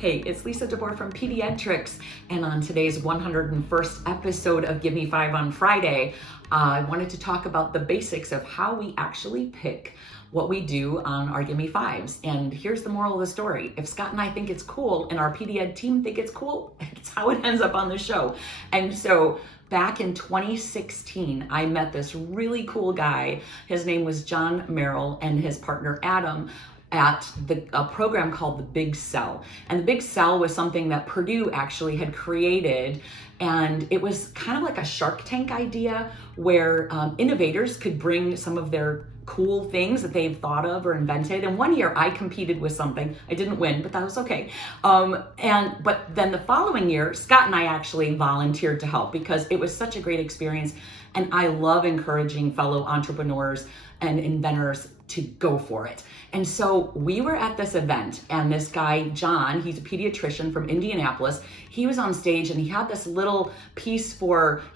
Hey, it's Lisa DeBoer from Pedi-Ed-Trics, and on today's 101st episode of Give Me 5 on Friday, I wanted to talk about the basics of how we actually pick what we do on our Give Me 5s. And here's the moral of the story. If Scott and I think it's cool and our Pedi-Ed team think it's cool, it's how it ends up on the show. And so back in 2016, I met this really cool guy. His name was John Merrill and his partner Adam at a program called the Big Cell. And the Big Cell was something that Purdue actually had created. And it was kind of like a Shark Tank idea where innovators could bring some of their cool things that they've thought of or invented. And one year I competed with something. I didn't win, but that was okay. But then the following year, Scott and I actually volunteered to help because it was such a great experience. And I love encouraging fellow entrepreneurs and inventors to go for it. And so we were at this event, and this guy, John, he's a pediatrician from Indianapolis. He was on stage and he had this little piece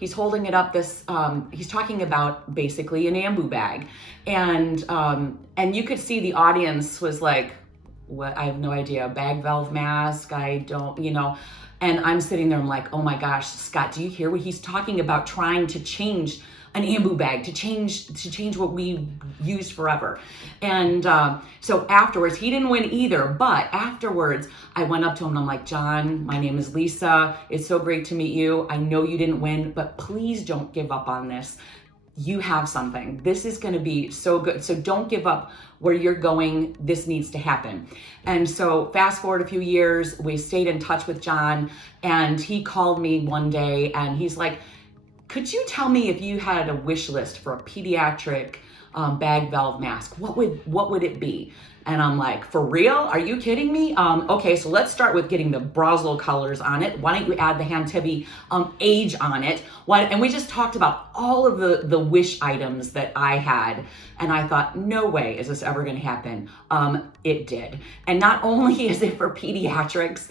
he's holding it up, he's talking about basically an ambu bag. And you could see the audience was like, what? I have no idea. Bag valve mask. I don't, and I'm sitting there, I'm like, oh my gosh, Scott, do you hear what he's talking about? Trying to change an ambu bag, to change what we've used forever. And so afterwards, he didn't win either, but afterwards, I went up to him and I'm like, John, my name is Lisa. It's so great to meet you. I know you didn't win, but please don't give up on this. You have something. This is going to be so good. So don't give up where you're going. This needs to happen. And so fast forward a few years, we stayed in touch with John, and he called me one day and he's like, could you tell me if you had a wish list for a pediatric bag valve mask? What would it be? And I'm like, for real? Are you kidding me? Okay, so let's start with getting the Broslow colors on it. Why don't you add the Hantevi age on it? And we just talked about all of the wish items that I had. And I thought, no way is this ever gonna happen. It did. And not only is it for pediatrics,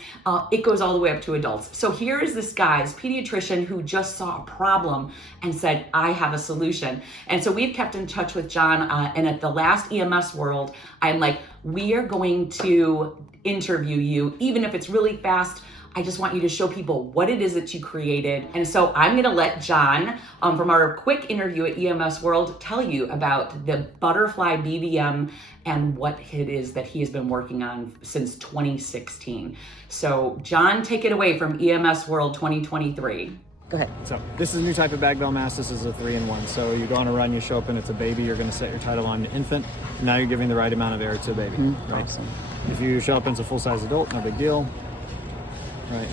it goes all the way up to adults. So here is this guy's pediatrician who just saw a problem and said, I have a solution. And so we've kept in touch with John, and at the last EMS World, I'm like, we are going to interview you, even if it's really fast. I just want you to show people what it is that you created. And so I'm gonna let John, from our quick interview at EMS World, tell you about the Butterfly BVM and what it is that he has been working on since 2016. So John, take it away from EMS World 2023. Go ahead. So this is a new type of bag valve mask. This is a 3-in-1. So you go on a run, you show up and it's a baby, you're gonna set your title on infant. And now you're giving the right amount of air to a baby, right? Awesome. If you show up and it's a full-size adult, no big deal. Right.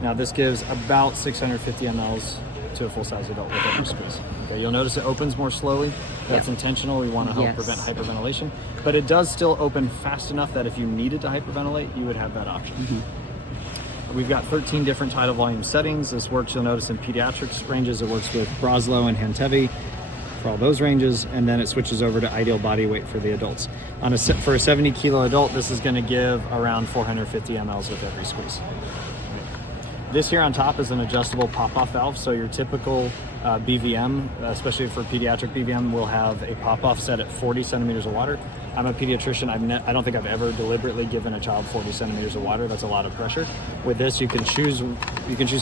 Now this gives about 650 mLs to a full-size adult with every squeeze. Okay, you'll notice it opens more slowly. That's intentional. We want to help prevent hyperventilation. But it does still open fast enough that if you needed to hyperventilate, you would have that option. We've got 13 different tidal volume settings. This works, you'll notice, in pediatrics ranges. It works with Broslow and Hantevi for all those ranges, and then it switches over to ideal body weight for the adults. For a 70 kilo adult, this is going to give around 450 mLs with every squeeze. This here on top is an adjustable pop-off valve. So your typical BVM, especially for pediatric BVM, will have a pop-off set at 40 centimeters of water. I'm a pediatrician. I don't think I've ever deliberately given a child 40 centimeters of water. That's a lot of pressure. With this, you can choose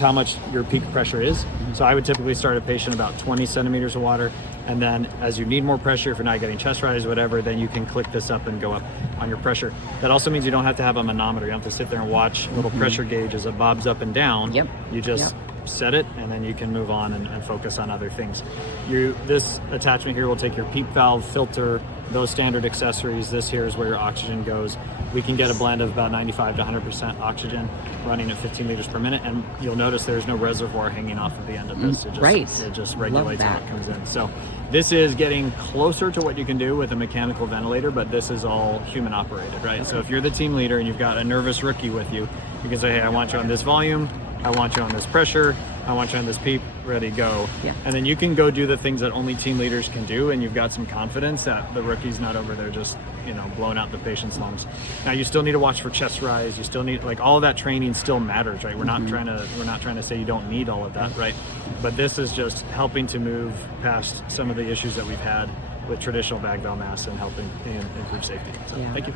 how much your peak pressure is. So I would typically start a patient about 20 centimeters of water. And then as you need more pressure, if you're not getting chest rise or whatever, then you can click this up and go up on your pressure. That also means you don't have to have a manometer. You don't have to sit there and watch a little pressure gauge as it bobs up and down. You just set it, and then you can move on and focus on other things. This attachment here will take your PEEP valve, filter, those standard accessories. This here is where your oxygen goes. We can get a blend of about 95 to 100% oxygen running at 15 liters per minute, and you'll notice there's no reservoir hanging off of the end of this. It just regulates how it comes in. So this is getting closer to what you can do with a mechanical ventilator, but this is all human operated, right? Okay. So if you're the team leader and you've got a nervous rookie with you, you can say, hey, I want you on this volume, I want you on this pressure, I want you on this PEEP, ready, go. And then you can go do the things that only team leaders can do, and you've got some confidence that the rookie's not over there just, blowing out the patient's lungs. Now you still need to watch for chest rise. You still need, all of that training still matters, right? We're not trying to say you don't need all of that, right? But this is just helping to move past some of the issues that we've had with traditional bag valve masks and helping improve safety. So thank you.